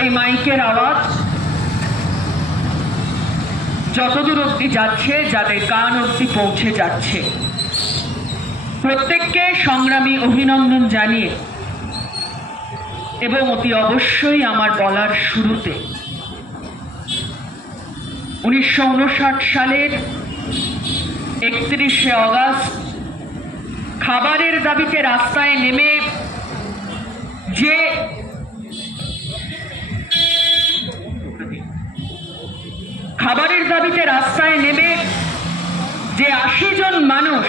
এই মাইকের আওয়াজ যতদূর অব্দি যাচ্ছে, যাদের কান অব্দি পৌঁছে যাচ্ছে, প্রত্যেককে সংগ্রামী অভিনন্দন জানিয়ে এবং অতি অবশ্যই আমার বলার শুরুতে 1959 সালের 31শে অগাস্ট খাবারের দাবিতে রাস্তায় নেমে যে খাবারের দাবিতে রাস্তায় নেমে যে 80 জন মানুষ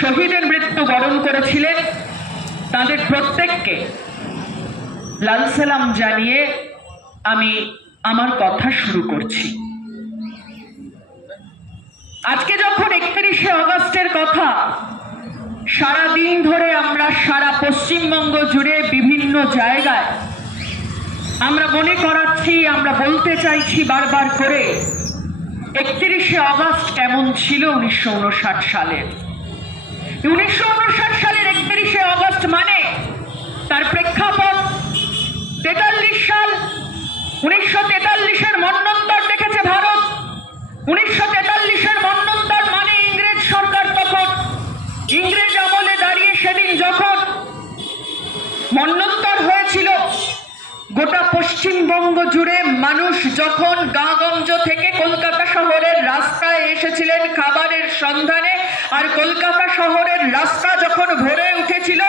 শহীদের মৃত্যু বরণ করেছিলেন, তাদের প্রত্যেককে লাল সালাম জানিয়ে আমি আমার কথা শুরু করছি। আজকে যখন 31শে অগাস্টের কথা সারা দিন ধরে আমরা সারা পশ্চিমবঙ্গ জুড়ে বিভিন্ন জায়গায় আমরা মনে করাচ্ছি, আমরা বলতে চাইছি বারবার করে, 31শে অগাস্ট কেমন ছিল 1959 সালের। 1959 সালের 31শে অগাস্ট মানে তার প্রেক্ষাপট 43 সাল। 1943-এর মন্বন্তর দেখেছে ভারত। 1943-এর মন্বন্তর মানে ইংরেজ সরকার তখন ইংরেজ আমলে দাঁড়িয়ে সেদিন যখন মন্বন্তর হয়েছিল, গোটা পশ্চিমবঙ্গ জুড়ে মানুষ যখন গাঁগঞ্জ থেকে কলকাতা শহরের রাস্তায় এসেছিলেন খাবারের সন্ধানে, আর কলকাতা শহরের রাস্তা যখন ভরে উঠেছিল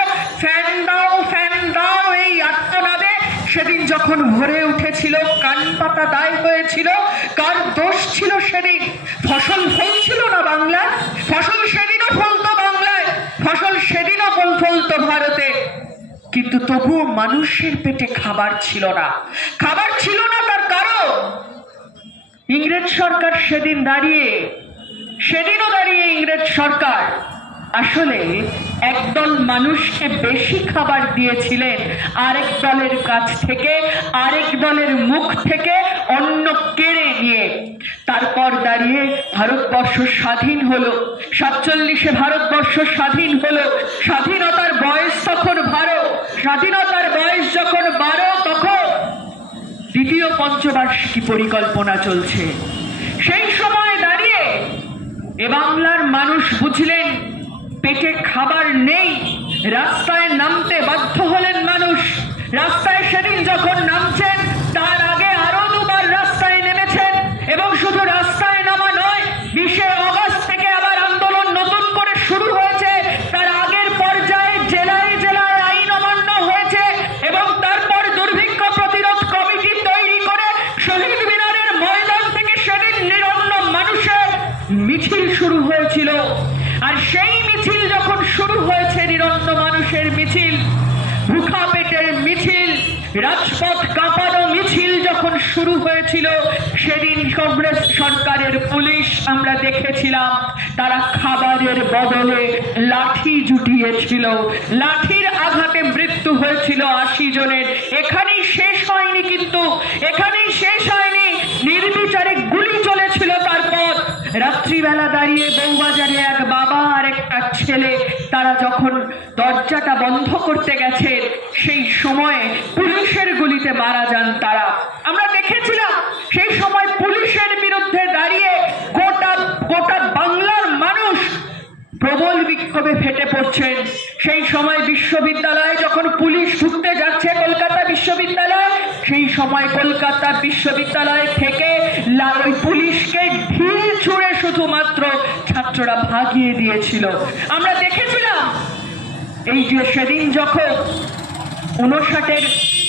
ফ্যান দাও এই আর্তনাদে, সেদিন যখন ভরে উঠেছিল, কান পাতা দায় হয়েছিল। কার দোষ ছিল সেদিন? ফসল ফলছিল না বাংলায়, ফসল সেদিনও ফলতো বাংলায়, ফসল সেদিনও ফলতো ভারতে, কিন্তু তবুও মানুষের পেটে খাবার ছিল না। খাবার ছিল না তার কারণ ইংরেজ সরকার সেদিনও দাঁড়িয়ে ইংরেজ সরকার আসলে একদল মানুষকে বেশি খাবার দিয়েছিলেন, আরেক দলের কাছ থেকে, আরেক দলের মুখ থেকে অন্ন কেড়ে নিয়ে। তারপর দাঁড়িয়ে ভারতবর্ষ স্বাধীন হলো। 47-এ ভারতবর্ষ স্বাধীন হলো। স্বাধীনতার বয়স তখন 12। স্বাধীনতার বয়স যখন 12, তখন দ্বিতীয় পঞ্চবার্ষিকী পরিকল্পনা চলছে। সেই সময় দাঁড়িয়ে এ বাংলার মানুষ বুঝলেন পেটে খাবার নেই, রাস্তায় নামতে বাধ্য হলেন মানুষ। রাস্তায় সেদিন যখন নামছেন, তার আগে আরো দুবার রাস্তায় নেমেছেন, এবং শুধু রাস্তায় নামা নয়, 20শে অগাস্ট থেকে আবার আন্দোলন নতুন করে শুরু হয়েছে। তার আগের পর্যায়ে জেলায় জেলায় আইন অমান্য হয়েছে, এবং তারপর দুর্ভিক্ষ প্রতিরোধ কমিটি তৈরি করে শহীদ মিনারের ময়দান থেকে সেদিন নিরন্ন মানুষের মিছিল শুরু হয়েছিল। আর সেই মিছিল যখন শুরু হয়েছে, নিরন্ন মানুষের মিছিল, ভুখা পেটের মিছিল, রাজপথ কাঁপানো মিছিল যখন শুরু হয়েছিল, সেদিন কংগ্রেস সরকারের পুলিশ আমরা দেখেছিলাম তারা খাবারের বদলে লাঠি জুটিয়েছিল। লাঠির আঘাতে মৃত্যু হয়েছিল 80 জনের। এখানেই শেষ হয়নি, কিন্তু এখানেই শেষ হয়নি, নির্বিচারে গুলি চলেছিল। তারপর রাত্রিবেলা দাঁড়িয়ে বউবাজারে এক বাবা আর একটা ছেলে, তারা যখন দরজাটা বন্ধ করতে গেছে, সেই সময়ে পুলিশের গুলিতে মারা যান তারা। আমরা দেখেছিলাম সেই সময় পুলিশের বিরুদ্ধে দাঁড়িয়ে গোটা বাংলার মানুষ প্রবল বিক্ষোভে ফেটে পড়ছেন। সেই সময় বিশ্ববিদ্যালয়ে যখন পুলিশ ঢুকতে যাচ্ছে, কলকাতা বিশ্ববিদ্যালয়, সেই সময় কলকাতা বিশ্ববিদ্যালয় থেকে ওই পুলিশকে ঢিল ছুঁড়ে শুধুমাত্র ছাত্ররা ভাগিয়ে দিয়েছিল। আমরা দেখেছিলাম এই যে সেদিন যখন 59-এর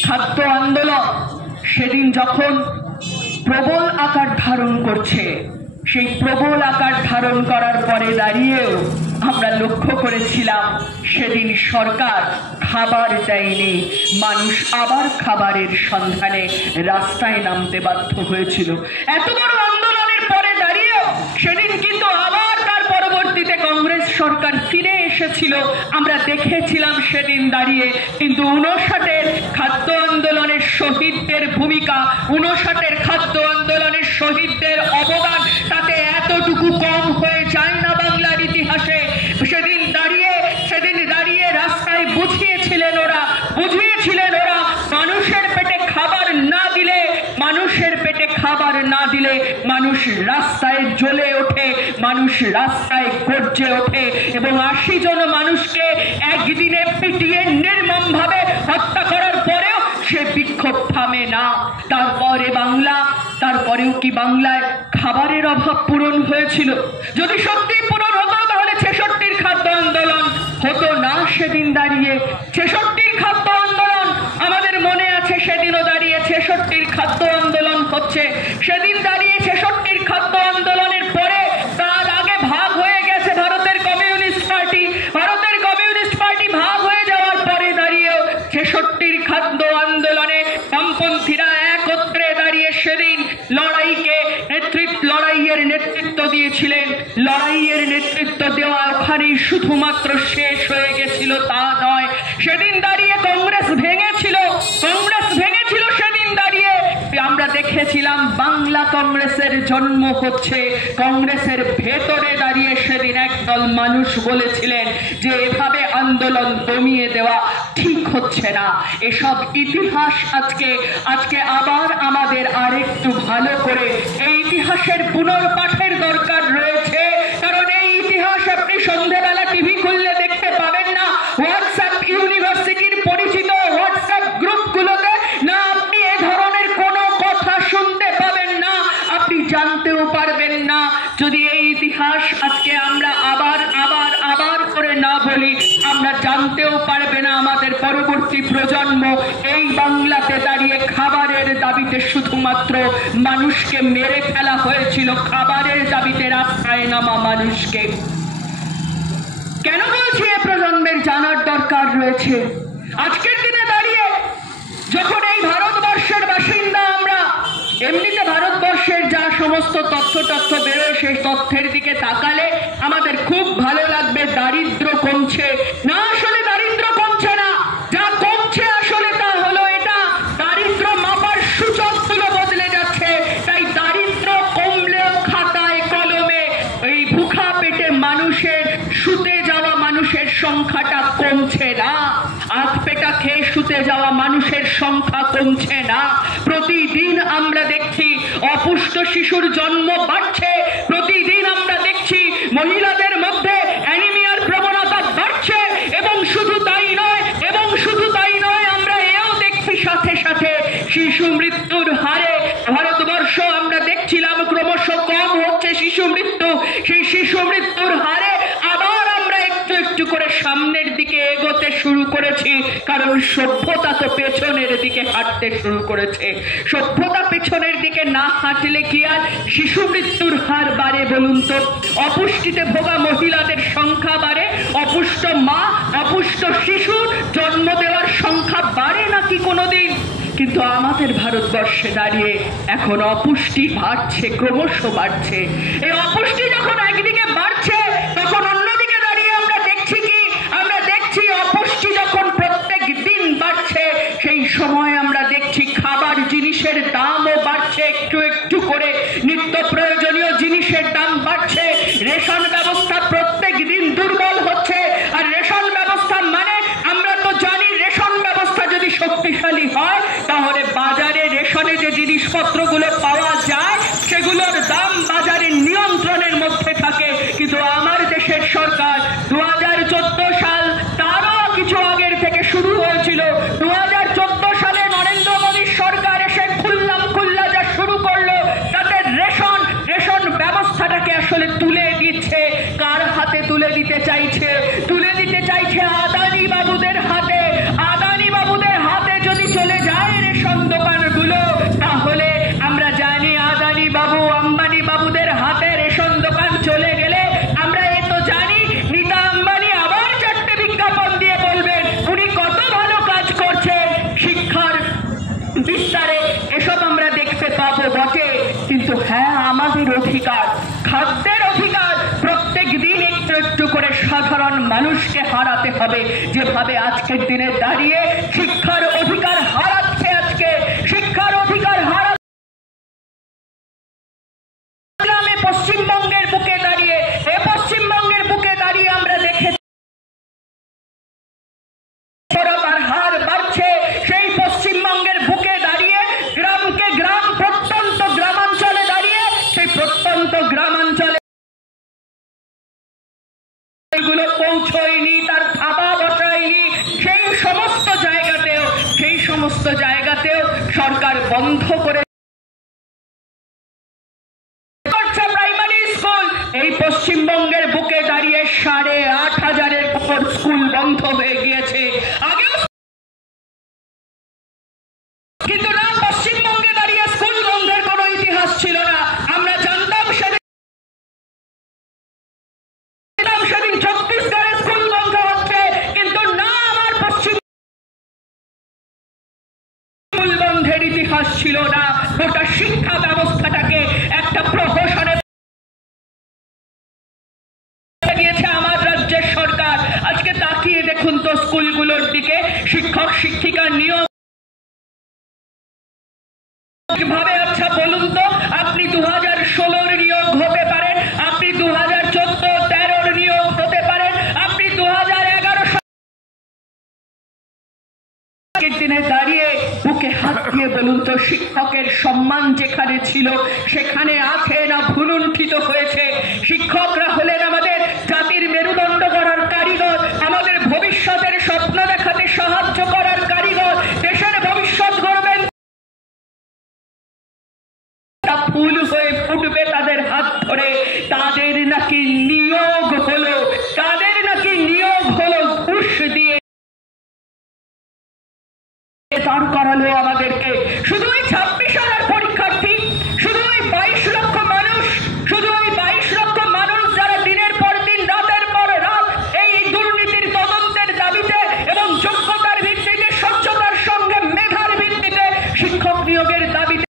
খাদ্য আন্দোলন সেদিন যখন প্রবল আকার ধারণ করছে, সেই প্রবল আকার ধারণ করার পরে দাঁড়িয়েও আমরা লক্ষ্য করেছিলাম সেদিন সরকার খাবার দেয়নি, মানুষ আবার খাবারের সন্ধানে রাস্তায় নামতে বাধ্য হয়েছিল। এত বড় আন্দোলনের পরে দাঁড়িয়েও সেদিন কিন্তু আবার তার পরবর্তীতে কংগ্রেস সরকার ফিরে এসেছিল, আমরা দেখেছিলাম সেদিন দাঁড়িয়ে। কিন্তু 59-এর খাদ্য আন্দোলনের শহীদদের ভূমিকা, 59-এর খাদ্য আন্দোলনের শহীদদের অবদান, তাতে এতটুকু কম হয়ে যায় না বাংলার ইতিহাসে। সেদিন দাঁড়িয়ে রাস্তায় বুঝিয়েছিলেন ওরা খাবার না দিলে মানুষ রাস্তায় জ্বলে ওঠে, মানুষ রাস্তায় গর্জে ওঠে এবং 80 জন মানুষকে একদিনে পিটিয়ে নির্মমভাবে হত্যা করার পরেও সে বিক্ষোভ থামে না। তারপরেও কি বাংলায় খাবারের অভাব পূরণ হয়েছিল? যদি সত্যি পূরণ হতো তাহলে 66-র খাদ্য আন্দোলন হতো না সেদিন দাঁড়িয়ে। 66-র খাদ্য আন্দোলন আমাদের মনে আছে, সেদিনও দাঁড়িয়ে 66-র খাদ্য আন্দোলন হচ্ছে। সেদিন দাঁড়িয়ে 66-র খাদ্য আন্দোলনের পরে তার আগে ভাগ হয়ে গেছে ভারতের কমিউনিস্ট পার্টি। ভারতের কমিউনিস্ট পার্টি ভাগ হয়ে যাওয়ার পরে দাঁড়িয়েও 66-র খাদ্য আন্দোলনে বামপন্থীরা একত্রে দাঁড়িয়ে সেদিন লড়াইয়ের নেতৃত্ব দিয়েছিলেন। লড়াইয়ের নেতৃত্ব দেওয়া ওখানেই শুধুমাত্র শেষ হয়ে গেছিল তা নয়, সেদিন দাঁড়িয়ে কংগ্রেস ভেঙেছিল সেদিন দাঁড়িয়ে আমরা দেখেছিলাম বাংলা কংগ্রেসের জন্ম হচ্ছে। কংগ্রেসের ভেতরে দাঁড়িয়ে সেদিন একদল মানুষ বলেছিলেন যে এভাবে আন্দোলন দমিয়ে দেওয়া ঠিক হচ্ছে না। এসব ইতিহাস আজকে আবার আমাদের আরেকটু ভালো করে এই ইতিহাসের পুনর্পাঠের দরকার রয়েছে, কারণ এই ইতিহাস আপনি সন্ধ্যেবেলা টিভি খুললে দেখতে পাবেন না, হোয়াটসঅ্যাপ ইউনিভার্সিটির পরিচিত হোয়াটসঅ্যাপ গ্রুপগুলোতে না আপনি এ ধরনের কোনো কথা শুনতে পাবেন না, আপনি জানতেও পারবেন না। যদি এই ইতিহাস আজকে আমরা আবার করে না বলি, আমরা জানতেও পারবে না আমাদের পরবর্তী প্রজন্ম এই বাংলাতে দাঁড়িয়ে খাবারের দাবিতে শুধুমাত্র মানুষকে মেরে ফেলা হয়েছিল, খাবারের দাবিতে রাস্তায় নামা মানুষকে। কেন বলছি এ প্রজন্মের জানার দরকার রয়েছে? আজকের দিনে দাঁড়িয়ে যখন এই ভারতবর্ষের বাসিন্দা আমরা, এমনিতে ভারতবর্ষের যা সমস্ত তথ্য বেরোয় সেই তথ্যের দিকে তাকালে আমাদের খুব ভালো লাগবে, দারিদ্র কমছে না। আসলে দারিদ্র কমছে না, যা কমছে আসলে তা হলো এটা দারিদ্র মাপার সূচকগুলো বদলে যাচ্ছে। তাই দারিদ্র কমলেও খাতায় কলমে এই ভুখা পেটে শুতে যাওয়া মানুষের সংখ্যাটা কমছে না, আধ পেটা খেয়ে শুতে যাওয়া মানুষের সংখ্যা কমছে না। প্রতিদিন আমরা দেখছি অপুষ্ট শিশুর জন্ম বাড়ছে, প্রতিদিন আমরা দেখছি মহিলাদের মধ্যে অ্যানিমিয়ার প্রবণতা বাড়ছে, এবং শুধু তাই নয় আমরা এও দেখছি সাথে সাথে শিশু মৃত্যুর হারে ভারতবর্ষ আমরা দেখছিলাম ক্রমশ কম হচ্ছে শিশু মৃত্যু। সেই শিশু মৃত্যুর হারে আবার আমরা একটু করে সামনের দিকে এগোতে শুরু করেছি, কারণ সভ্যতা তো পেছনের দিকে হাঁটতে শুরু করেছে। সভ্যতা পেছনের দিকে না হাঁটলে কি আর শিশু মৃত্যুর হার বাড়ে বলুন তো? অপুষ্টিতে ভোগা মহিলাদের সংখ্যা বাড়ে, অপুষ্ট মা অপুষ্ট শিশু জন্ম দেওয়ার সংখ্যা বাড়ে নাকি কোনোদিন? কিন্তু আমাদের ভারতবর্ষে দাঁড়িয়ে এখন অপুষ্টি বাড়ছে, ক্রমশ বাড়ছে। এই অপুষ্টি যখন একদিকে বাড়ছে তখন অন্যদিকে দাঁড়িয়ে আমরা দেখছি অপুষ্টি যখন প্রত্যেক দিন বাড়ছে, সেই সময় আমরা দেখছি খাবার জিনিসের দামও বাড়ছে একটু করে, নিত্য প্রয়োজনীয় জিনিসের দাম বাড়ছে, রেশন ব্যবস্থা প্রত্যেক দিন দুর্বল হচ্ছে। আর রেশন ব্যবস্থা মানে আমরা তো জানি, রেশন ব্যবস্থা যদি শক্তিশালী হয় তাহলে বাজারে রেশনে যে জিনিসপত্রগুলো পাওয়া যায় সেগুলোর দাম বাজারের নিয়ন্ত্রণের মধ্যে থাকে। কিন্তু আমার দেশের সরকার 2014 সাল তারও কিছু আগের থেকে শুরু হয়েছিল, 2014 সালে নরেন্দ্র মোদীর সরকার এসে খুল্লা যা শুরু করলো, তাতে রেশন ব্যবস্থাটাকে আসলে তুলে দিচ্ছে। কার হাতে তুলে দিতে চাইছে? তুলে দিতে চাইছে আদানি বাবুদের হাতে। আদানি বাবুদের হাতে যদি চলে যায় রেশন দোকানগুলো, তাহলে আমরা জানি আদানি বাবু আম্বানি বাবুদের হাতে রেশন দোকান চলে গেলে আমরা এ তো জানি নীতা আম্বানি আবার 4টে বিজ্ঞাপন দিয়ে বলবেন উনি কত ভালো কাজ করছেন শিক্ষার বিস্তারে, এসব আমরা দেখতে পাবো বটে। কিন্তু হ্যাঁ, আমাদের অধিকার, খাদ্যের অধিকার প্রত্যেক দিন একটু করে সাধারণ মানুষকে হারাতে হবে। যেভাবে আজকের দিনে দাঁড়িয়ে শিক্ষার অধিকার হারাচ্ছে, আজকে শিক্ষার অধিকার পশ্চিমবঙ্গের বুকে দাঁড়িয়ে আমরা দেখেছি হার বাড়ছে। সেই পশ্চিমবঙ্গের বুকে দাঁড়িয়ে গ্রামকে গ্রাম, প্রত্যন্ত গ্রামাঞ্চল সমস্ত জায়গাতেও সরকার বন্ধ করে প্রাইমারি স্কুল। এই পশ্চিমবঙ্গের বুকে দাঁড়িয়ে 8,500-এর উপর স্কুল বন্ধ হয়ে গিয়েছে। আগেও কিন্তু না, পশ্চিমবঙ্গে দাঁড়িয়ে স্কুল বন্ধের কোনো ইতিহাস ছিল না। আমরা জানতাম সেদিন ছত্তিশগড়ে স্কুল বন্ধ হচ্ছে, কিন্তু না, আমার পশ্চিম স্কুল বন্ধের ইতিহাস ছিল না। গোটা শিক্ষা ব্যবস্থাটাকে একটা প্রহসনে দিয়েছে আমার রাজ্যের সরকার। আজকে তাকিয়ে দেখুন তো স্কুলগুলোর দিকে, শিক্ষক শিক্ষিকার নিয়োগ কিভাবে। আচ্ছা বলুন তো, আপনি 2016-র নিয়োগ হতে পারেন, আপনি 2014-13-র নিয়োগ হতে পারেন, আপনি 2011 সালের দিনে দাঁড়িয়ে বুকে হাত দিয়ে বলুন তো, শিক্ষকের সম্মান যেখানে ছিল সেখানে আছে না ভুলুণ্ঠিত হয়েছে? শিক্ষকরা হলেন আমাদের জাতির মেরুদণ্ড গড়ার কারিগর, আমাদের ভবিষ্যতের স্বপ্ন দেখাতে সাহায্য করার কারিগর। দেশের ভবিষ্যৎ গড়বেন, ফুল হয়ে ফুটবে তাদের হাত ধরে। তাদের নাকি নিয়োগ হলো, তাদের নাকি নিয়োগ হলো ঘুষ দিয়ে দাঁড় করালো আমাদেরকে। শুধু ওই 26,000 পরীক্ষার্থী, শুধু ওই 22 লক্ষ মানুষ, শুধু ওই 22 লক্ষ মানুষ যারা দিনের পর দিন রাতের পর রাত এই দুর্নীতির তদন্তের দাবিতে এবং যোগ্যতার ভিত্তিতে, স্বচ্ছতার সঙ্গে মেধার ভিত্তিতে শিক্ষক নিয়োগের দাবিতে,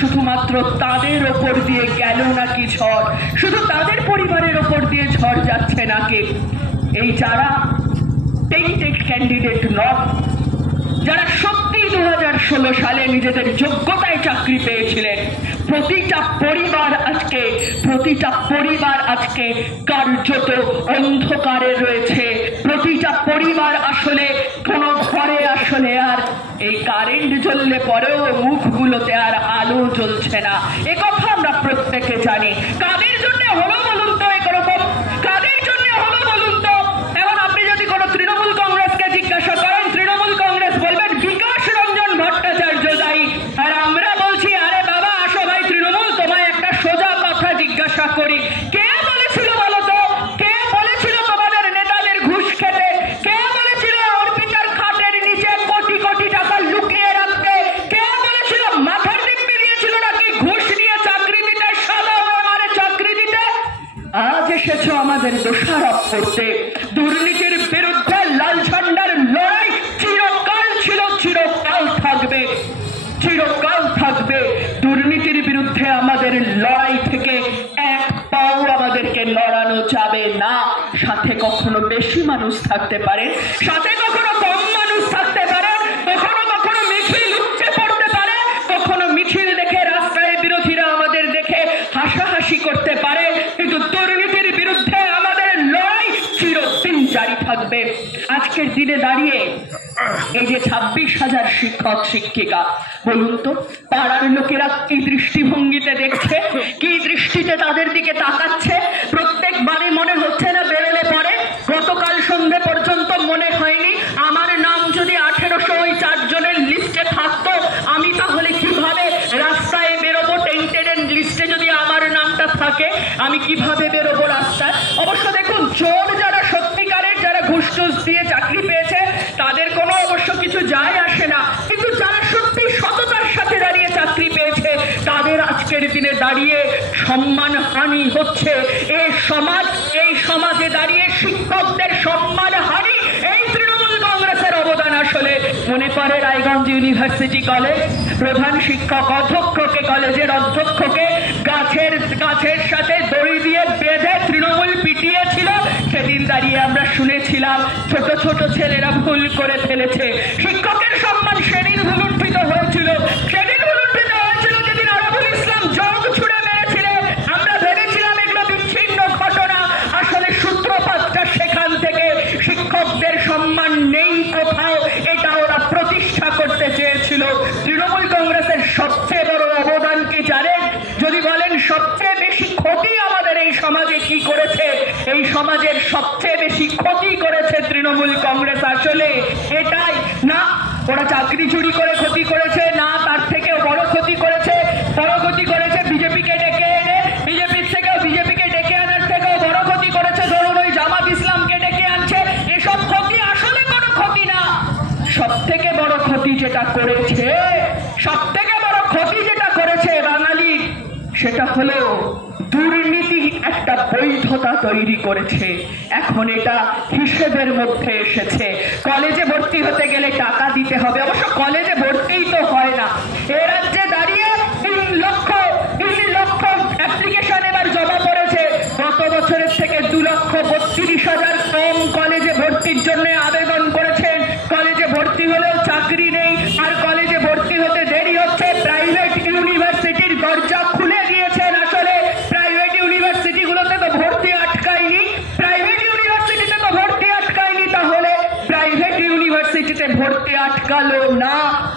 শুধুমাত্র তাদের ওপর দিয়ে গেল নাকি ঝড়? শুধু তাদের পরিবারের ওপর দিয়ে ঝড় যাচ্ছে নাকি? এই যারা টেন্টেড ক্যান্ডিডেট নন, যারা সত্যি 2016 সালে নিজেদের যোগ্যতায় চাকরি পেয়েছিলেন, প্রতিটা পরিবার আজকে কার্যত অন্ধকারে রয়েছে। প্রতিটা পরিবার আসলে কোনো ঘরে আসলে আর এই কারেন্ট জ্বললে পরেও মুখগুলোতে আর আলো জ্বলছে না। এ কথা আমরা প্রত্যেকে জানি। কাদের জন্য হলো বলুন তো এরকম? কাদের জন্য হলো বলুন তো? এখন আপনি যদি কোনো তৃণমূল কংগ্রেসকে জিজ্ঞাসা করেন, তৃণমূল কংগ্রেস বলবেন বিকাশ রঞ্জন ভট্টাচার্য দায়ী। আর আমরা বলছি, আরে বাবা আসো ভাই তৃণমূল, তোমায় একটা সোজা কথা জিজ্ঞাসা করি, কে বলেছিল বলো তো? কে বলেছিল তোমাদের নেতাদের ঘুষ খেতে? কে বলেছিল অর্পিতার খাটের নিচে কোটি কোটি টাকা লুকিয়ে রাখতে? কে বলেছিল মাথার দিব্যি দিয়েছিল নাকি ঘুষ নিয়ে চাকরি দিতে, সাদা মারে চাকরি দিতে? আজ এসেছো আমাদের দোষারোপ করতে। দুর্নীতির বিরুদ্ধে লাল ঝান্ডার লড়াই চিরকাল ছিল, চিরকাল থাকবে, চিরকাল থাকবে। দুর্নীতির বিরুদ্ধে আমাদের লড়াই থেকে এক পাও আমাদেরকে লড়ানো যাবে না। সাথে কখনো বেশি মানুষ থাকতে পারে, সাথে কখনো কম মানুষ থাকতে পারে, কখনো কখনো মিছিল উপচে পড়তে পারে, কখনো মিছিল দেখে রাস্তায় বিরোধীরা আমাদের দেখে হাসাহাসি করতে পারে, কিন্তু দুর্নীতির বিরুদ্ধে আমাদের লড়াই চিরদিন জারি থাকবে। আজকের দিনে দাঁড়িয়ে এই যে 26,000 শিক্ষক শিক্ষিকা, বলুন তো পাড়ার লোকেরা কি দৃষ্টিভঙ্গিতে দেখছে, কি দৃষ্টিতে তাদের দিকে তাকাচ্ছে? প্রত্যেকবারই মনে হচ্ছে না বেরোলে পরে, গতকাল সন্ধ্যে পর্যন্ত মনে হয়নি আমার নাম যদি 1800 ওই 4 জনের লিস্টে থাকতো, আমি তাহলে কিভাবে রাস্তায় বেরোবো? টেন্টেড লিস্টে যদি আমার নামটা থাকে, আমি কিভাবে বেরোবো রাস্তায়? অবশ্য দেখুন, চোর যারা সত্যিকারের, যারা ঘুষ টুস দিয়ে চাকরি পেয়েছে, তাদের কোনো অবশ্য কিছু যায় আসে না, কিন্তু যারা সত্যি সততার সাথে দাঁড়িয়ে চাকরি পেয়েছে, তাদের আজকের দিনে দাঁড়িয়ে সম্মানহানি হচ্ছে। এই সমাজে দাঁড়িয়ে শিক্ষকদের সম্মানহানি, এই তৃণমূল কংগ্রেসের অবদান আসলে মনে পড়ে। রায়গঞ্জ ইউনিভার্সিটি কলেজ প্রধান শিক্ষক অধ্যক্ষকে, কলেজের অধ্যক্ষকে গাছের সাথে দড়ি দিয়ে বেঁধে তৃণমূল পিটিয়েছিল। সেদিন দাঁড়িয়ে আমরা শুনেছিলাম ছোট ছোট ছেলেরা ভুল করে ফেলেছে। শিক্ষকের সম্মান সেদিন ভুলুণ্ঠিত হয়েছিল, সেদিন ভুলুণ্ঠিত হয়েছিল যেদিন আরাবুল ইসলাম জগ ছুড়ে মেরেছিলেন। আমরা ভেবেছিলাম এগুলো বিচ্ছিন্ন ঘটনা, আসলে সূত্রপাতটা সেখান থেকে। শিক্ষকদের সম্মান নেই কোথাও, এটা ওরা প্রতিষ্ঠা করতে চেয়েছিল। তৃণমূল কংগ্রেসের সবচেয়ে বড় অবদান কি জানেন? যদি বলেন সবচেয়ে বেশি ক্ষতি আমাদের এই সমাজে কি করেছে, এই সমাজের সবচেয়ে বেশি ক্ষতি করেছে তৃণমূল ওরা চাকরি চুরি করে ক্ষতি করেছে না, তার থেকেও বড় ক্ষতি করেছে। বড় ক্ষতি করেছে বিজেপিকে ডেকে এনে, বিজেপির থেকেও বিজেপিকে ডেকে আনার থেকেও বড় ক্ষতি করেছে ধরুন ওই জামাত ইসলামকে ডেকে আনছে। এসব ক্ষতি আসলে কোনো ক্ষতি না। সব থেকে বড় ক্ষতি যেটা করেছে, সব থেকে বড় ক্ষতি যেটা করেছে বাঙালি, সেটা হলো দুর্নীতি একটা বৈধতা তৈরি করেছে। এখন এটা হিসেবের মধ্যে এসেছে। কলেজে ভর্তি হতে গেলে টাকা দিতে হবে, অবশ্য কলেজে ভর্তিই তো হয় না। এ রাজ্যে দাঁড়িয়ে 3 লক্ষ অ্যাপ্লিকেশন এবার জমা পড়েছে। গত বছরের থেকে 2,32,000 কম কলেজে ভর্তির জন্য আবেদন করেছেন। কলেজে ভর্তি হলেও চাকরি নেই, আর কলেজে ভর্তি হতে দেরি হচ্ছে। প্রাইভেট ইউনিভার্সিটির দরজা খুলে দিয়েছেন। আসলে প্রাইভেট ইউনিভার্সিটিগুলোতে তো ভর্তি আটকায়নি, প্রাইভেট ইউনিভার্সিটিতে তো ভর্তি আটকায়নি, তাহলে প্রাইভেট ইউনিভার্সিটিতে ভর্তি আটকালো না।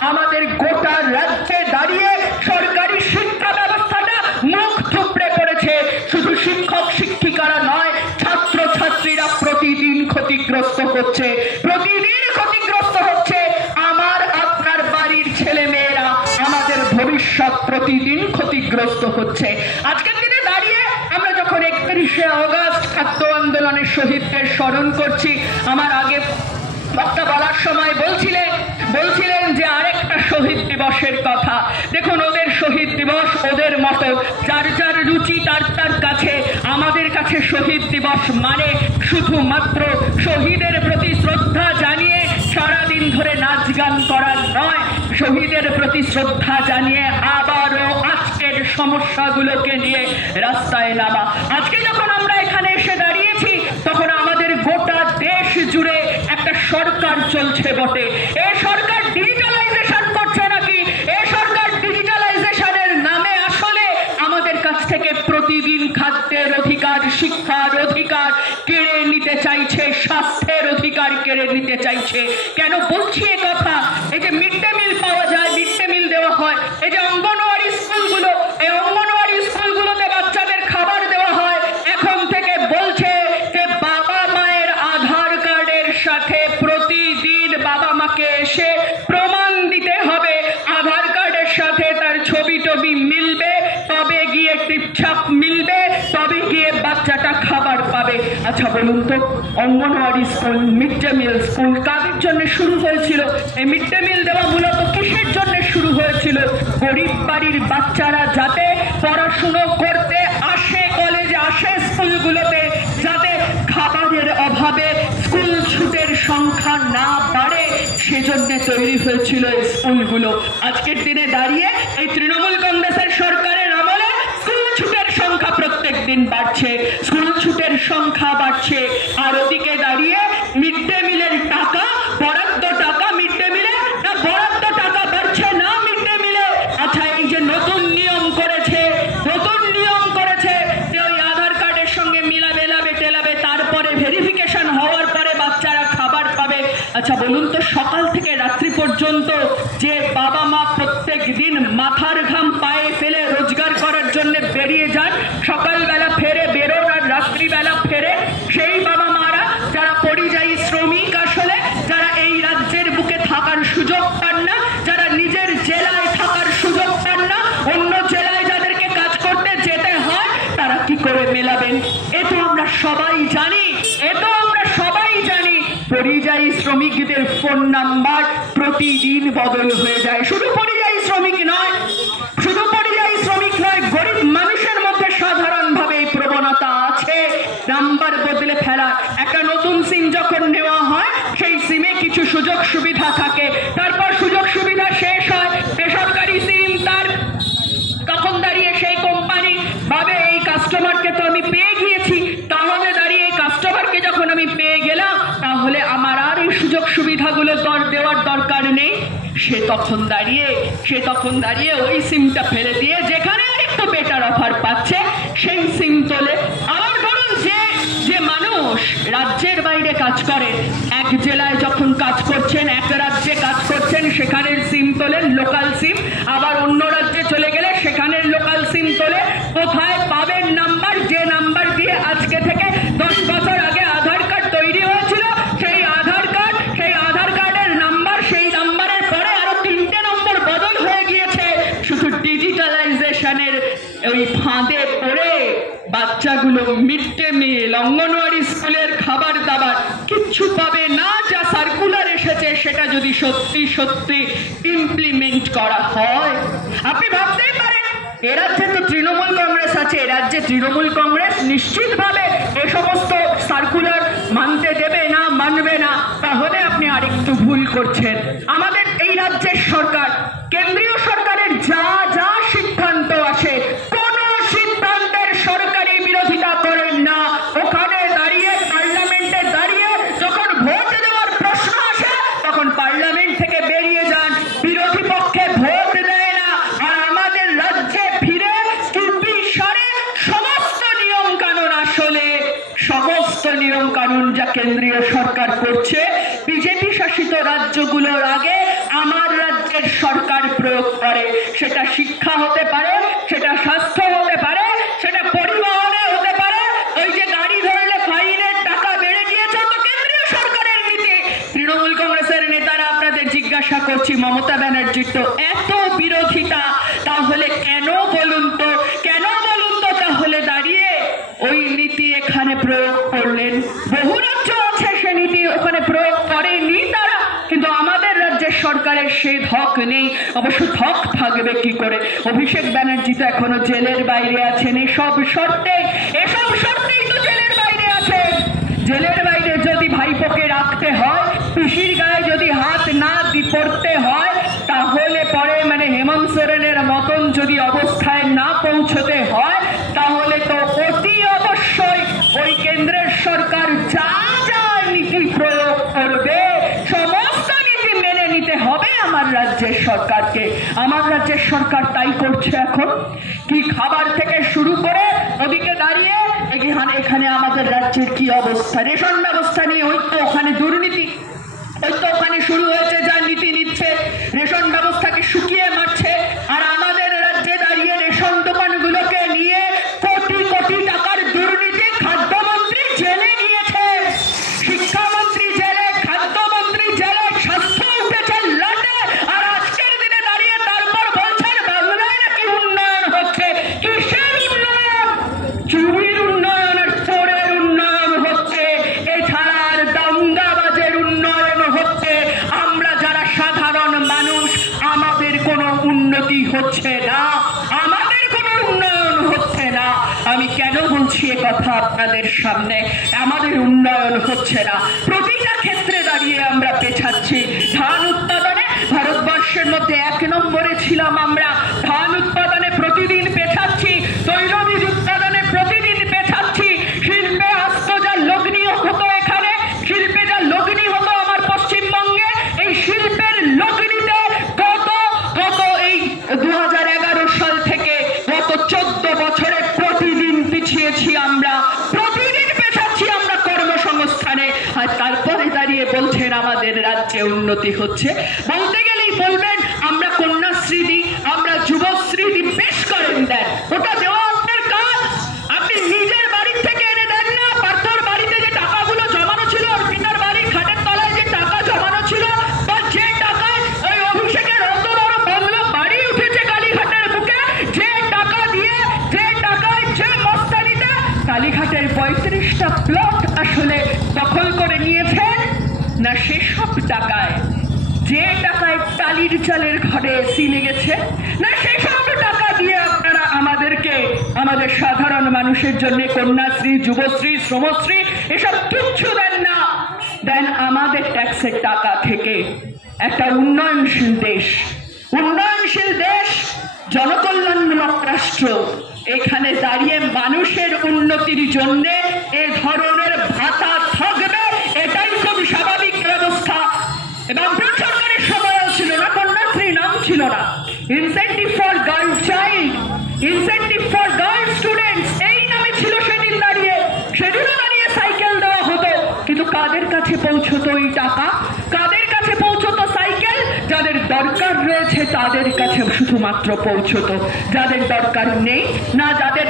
আমাদের গোটা রাজ্যে দাঁড়িয়ে সরকারি শিক্ষা ব্যবস্থাটা মুখ থুবড়ে পড়েছে। শুধু শিক্ষক শিক্ষিকারা নয়, ছাত্র ছাত্রীরা প্রতিদিন ক্ষতিগ্রস্ত হচ্ছে, প্রতিদিন ক্ষতিগ্রস্ত হচ্ছে। আমার আপনার বাড়ির ছেলে মেয়েরা, আমাদের ভবিষ্যৎ প্রতিদিন ক্ষতিগ্রস্ত হচ্ছে। আজকের দিনে দাঁড়িয়ে আমরা যখন 31শে অগস্ট খাদ্য আন্দোলনের শহীদদের স্মরণ করছি, আমার আগে বক্তা বলার সময় বলছিলেন যে আরেকটা শহীদ দিবসের কথা। দেখুন, ওদের শহীদ দিবস ওদের মতো, যার যার রুচি তার তার কাছে। আমাদের কাছে শহীদ দিবস মানে শুধুমাত্র শহীদের প্রতি শ্রদ্ধা জানিয়ে সারাদিন ধরে নাচ গান করার নয়, শহীদের প্রতি শ্রদ্ধা জানিয়ে আবারও আজকের সমস্যাগুলোকে নিয়ে রাস্তায় নামা। আজকে যখন আমরা এখানে এসে দাঁড়িয়েছি, তখন আমাদের গোটা দেশ জুড়ে একটা সরকার চলছে বটে। এই সরকার ডিজিটালাইজেশন করছে নাকি? এই সরকার ডিজিটালাইজেশনের নামে আসলে আমাদের কাছ থেকে প্রতিদিন খাদ্যের অধিকার, শিক্ষার অধিকার কেড়ে নিতে চাইছে, স্বাস্থ্যের অধিকার কেড়ে নিতে চাইছে। কেন বলছি এ কথা? এই যে মিড ডে মিল পাওয়া যায়, মিড ডে মিল দেওয়া হয়, এই যে অঙ্গনওয়াড়ি স্কুলগুলো, এই অঙ্গনওয়াড়ি স্কুলগুলোতে বাচ্চাদের খাবার দেওয়া হয়, এখন থেকে বলছে যে বাবা মায়ের আধার কার্ডের সাথে প্রতিদিন বাবা মাকে এসে প্রমাণ দিতে হবে, আধার কার্ডের সাথে তার ছবি টবি মিলবে, তবে গিয়ে টিপছাপ মিলবে, তবে গিয়ে বাচ্চাটা খাবার পাবে। আচ্ছা বলুন তো, anganwadi school, mid day meal school কাদের জন্য শুরু হয়েছিল? এই মিড ডে মিল দেওয়া মূলত কিসের জন্য শুরু হয়েছিল? গরিব বাড়ির বাচ্চারা যাতে পড়াশুনো করতে আসে, কলেজে আসে, স্কুলগুলোতে, যাতে খাবারের অভাবে স্কুল ছুটের সংখ্যা না বাড়ে, সেজন্য তৈরি হয়েছিল এই স্কুলগুলো। আজকের দিনে দাঁড়িয়ে এই তৃণমূল কংগ্রেসের সরকারের আমলে স্কুল ছুটের সংখ্যা প্রত্যেক দিন বাড়ছে, স্কুল ছুটের সংখ্যা বাড়ছে, আর ওদিকে দাঁড়িয়ে মিড ডে মিলের টাকা, বরাদ্দ টাকা মিড ডে মিলে না, বরাদ্দ টাকা বাড়ছে না মিড ডে মিলে। আচ্ছা, এই যে নতুন নিয়ম করেছে যে ওই আধার কার্ডের সঙ্গে মিলাবে টেলাবে, তারপরে ভেরিফিকেশন হওয়ার পরে বাচ্চারা খাবার পাবে। আচ্ছা বলুন তো, সকাল থেকে রাত্রি পর্যন্ত যে বাবা মা প্রত্যেক দিন মাথার ঘাম পায়ে ফেলে রোজগার করার জন্য বেরিয়ে যান, সকালবেলা ফেরে বেরোন আর রাত্রিবেলা ফেরে, সেই বাবা মারা যারা পরিযায়ী শ্রমিক, আসলে যারা এই রাজ্যের বুকে থাকার সুযোগ পান না, যারা নিজের জেলায় থাকার সুযোগ পান না, অন্য জেলায় যাদেরকে কাজ করতে যেতে হয়, তারা কি করে মেলাবেন? এ তো আমরা সবাই জানি, পরিযায়ী শ্রমিকদের ফোন নাম্বার প্রতিদিন বদল হয়ে যায়। শুধু পরিযায়ী শ্রমিক নয়, গরিব মানুষের মধ্যে সাধারণভাবে এই প্রবণতা আছে নাম্বার বদলে ফেলা। একটা নতুন সিম যখন নেওয়া হয়, সেই সিমে কিছু সুযোগ সুবিধা থাকে, তারপর সুযোগ সুবিধা শেষ হয়, বেসরকারি সিম তার, তখন দাঁড়িয়ে সেই কোম্পানি ভাবে এই কাস্টমারকে তো আমি পেয়ে গিয়েছি, তাহলে দাঁড়িয়ে এই কাস্টমারকে যখন আমি পেয়ে গেলাম, তাহলে আমার আর এই সুযোগ সুবিধাগুলো দেওয়ার দরকার নেই। সে তখন দাঁড়িয়ে ওই সিমটা ফেলে দিয়ে যেখানে আরেকটু বেটার অফার পাচ্ছে সেই সিম তোলে। আবার ধরুন যে মানুষ রাজ্যের বাইরে কাজ করে, এক জেলায় যখন কাজ করছেন, এক রাজ্যে কাজ করছেন, সেখানের সিম তোলেন, লোকাল সিম, আবার অন্য রাজ্যে চলে গেলে সেখানের লোকাল সিম তোলে। কোথায় পাবেন নাম্বার? যে নাম্বার দিয়ে আজকে থেকে 10 বছর আগে আধার কার্ড তৈরি হয়েছিল, সেই আধার কার্ডের নাম্বার, সেই নাম্বারের মিড ডে মিল, অঙ্গনওয়াড়ি স্কুলের খাবার দাবার কিচ্ছু পাবে না। যা সার্কুলার এসেছে সেটা যদি সত্যি সত্যি ইমপ্লিমেন্ট করা হয়, আপনি ভাবতেই পারেন এ রাজ্যে তো তৃণমূল কংগ্রেস আছে, এ রাজ্যে তৃণমূল কংগ্রেস নিশ্চিতভাবে এ সমস্ত সার্কুলার মানতে দেবে না, মানবে না। তাহলে আপনি আরেকটু ভুল করছেন। আমাদের এই রাজ্যের সরকার, কেন্দ্রীয় সরকারের যা যা সিদ্ধান্ত আসে, কোন সিদ্ধান্তের সরকারি বিরোধিতা করেন না। ওখানে দাঁড়িয়ে, পার্লামেন্টে দাঁড়িয়ে যখন ভোট দেওয়ার প্রশ্ন আসে তখন পার্লামেন্ট থেকে বেরিয়ে যান, বিরোধী পক্ষে ভোট দেয় না। আর আমাদের রাজ্যে ফিরে চুপিসারে সমস্ত নিয়ম কানুন, আসলে সমস্ত নিয়ম কানুন যা কেন্দ্রীয় সরকার করছে বিজেপি শাসিত রাজ্যগুলোর আগে আমার রাজ্যের সরকার প্রয়োগ করে। সেটা শিক্ষা হতে পারে, সেটা স্বাস্থ্য হতে পারে, সেটা পরিবহনে হতে পারে। ওই যে গাড়ি ধরলে ফাইনের টাকা বেড়ে গিয়েছে, তো কেন্দ্রীয় সরকারের নীতি। তৃণমূল কংগ্রেসের নেতারা আপনাদের জিজ্ঞাসা করছি, মমতা ব্যানার্জির তো এত বিরোধিতা, তাহলে কেন বলুন তো, কেন বলুন তো তাহলে দাঁড়িয়ে ওই নীতি এখানে প্রয়োগ করলেন? বহু রাজ্য আছে সে নীতি ওখানে প্রয়োগ করেনি তারা, কিন্তু আমাদের রাজ্যের সরকারের সে ধক নেই। অবশ্য ধক থাকবে কি করে? অভিষেক ব্যানার্জি তো এখনো জেলের বাইরে আছেন। এসব শর্তেই তো জেলের বাইরে আছেন। জেলের বাইরে যদি ভাইপোকে রাখতে হয়, পিসির গায়ে যদি হাত না পড়তে হয়, তাহলে পরে হেমন্ত সোরেনের মতন যদি অবস্থায় না পৌঁছতে হয়, তাহলে তো অতি অবশ্যই ওই কেন্দ্রের সরকার যা যা নীতি প্রয়োগ করবে সমস্ত নীতি মেনে নিতে হবে আমার রাজ্যের সরকারকে। আমার রাজ্যের সরকার তাই করছে। এখন কি খাবার থেকে শুরু করে ওদিকে দাঁড়িয়ে এখানে আমাদের রাজ্যের কি অবস্থা, রেশন ব্যবস্থা নিয়ে ওই তো ওখানে দুর্নীতি, ওই তো ওখানে শুরু হয়েছে যা নীতি নিচ্ছে, রেশন ব্যবস্থাকে শুকিয়ে মারছে। আর আমাদের রাজ্যে দাঁড়িয়ে রেশন দোকানগুলোকে নিয়ে কোটি কোটি টাকার দুর্নীতি। খাদ্যমন্ত্রী জেলে গিয়েছে, শিক্ষামন্ত্রী জেলে, খাদ্যমন্ত্রী জেলে, স্বাস্থ্য উঠেছে লাটে। আর আজকের দিনে দাঁড়িয়ে তারপর বলছেন বাংলায় নাকি উন্নয়ন হচ্ছে। কিসের উন্নয়ন? চুরির উন্নয়ন আর চোরের উন্নয়ন হচ্ছে, এছাড়া আর দাঙ্গাবাজের উন্নয়ন হচ্ছে। আমরা যারা সাধারণ মানুষ, আমাদের কোনো উন্নতি হচ্ছে না, আমাদের কোনো উন্নয়ন হচ্ছে না। আমি কেন বলছি এ কথা আপনাদের সামনে? আমাদের উন্নয়ন হচ্ছে না, প্রতিটা ক্ষেত্রে দাঁড়িয়ে আমরা পেছাচ্ছি। ধান উৎপাদনে ভারতবর্ষের মধ্যে 1 নম্বরে ছিলাম আমরা, ধান উৎপাদনে প্রতিদিন পেছাচ্ছি, তৈলবীজ উৎপাদনে প্রতিদিন পেছাচ্ছি। শিল্পে আসতো যা লগ্নি হতো, এখানে শিল্পে যা লগ্নি হতো আমার পশ্চিমবঙ্গে, এই শিল্পের লগ্নিতে গত এই 2011 সাল থেকে গত 14 বছরে প্রতিদিন পিছিয়েছি আমরা, প্রতিদিন পেছাচ্ছি আমরা কর্মসংস্থানে। আর তারপরে দাঁড়িয়ে বলছেন আমাদের রাজ্যে উন্নতি হচ্ছে। বলতে গেলেই বলবেন আমরা কন্যাশ্রী দিই, আমরা যুবশ্রী দিই, বেশ করেন দেন, ওটা দেওয়া আপনার কাজ। আপনি নিজের বাড়ির থেকে এনে দেন না। পার্থর বাড়িতে যে টাকাগুলো জমানো ছিল, অর্পিতার বাড়ির খাটের তলায় যে টাকা জমানো ছিল, বা যে টাকায় ওই অভিষেকের অত বড় বাংলো বাড়ি উঠেছে কালীঘাটের বুকে, যে টাকা দিয়ে, যে টাকায়, যে মস্তানিতে কালীঘাটের 35টা প্লট আসলে দখল করে নিয়েছেন না, সেসব টাকায়, যে টাকায় টালির চালের ঘরে এসি লেগেছে না, সেসব টাকা দিয়ে আপনারা আমাদেরকে, আমাদের সাধারণ মানুষের জন্য কন্যাশ্রী, যুবশ্রী, শ্রমশ্রী এসব কিচ্ছু দেন না। দেন আমাদের ট্যাক্সের টাকা থেকে। একটা উন্নয়নশীল দেশ, উন্নয়নশীল দেশ, জনকল্যাণমূলক রাষ্ট্র, এখানে দাঁড়িয়ে মানুষের উন্নতির জন্য এ ধরনের ভাতা থাকবে, এটাই খুব স্বাভাবিক ব্যবস্থা। এবং সরকারের সময়ও ছিল না, কন্যাশ্রী নাম ছিল না, incentive for girl child, incentive for girl students এই নামে ছিল সেদিন দাঁড়িয়ে। সেদিনও দাঁড়িয়ে সাইকেল দেওয়া হতো, কিন্তু কাদের কাছে পৌঁছতো এই টাকা? কাদের কাছে পৌঁছতো সাইকেল? যাদের দরকার রয়েছে তাদের কাছে শুধুমাত্র পৌঁছতো, যাদের দরকার নেই না,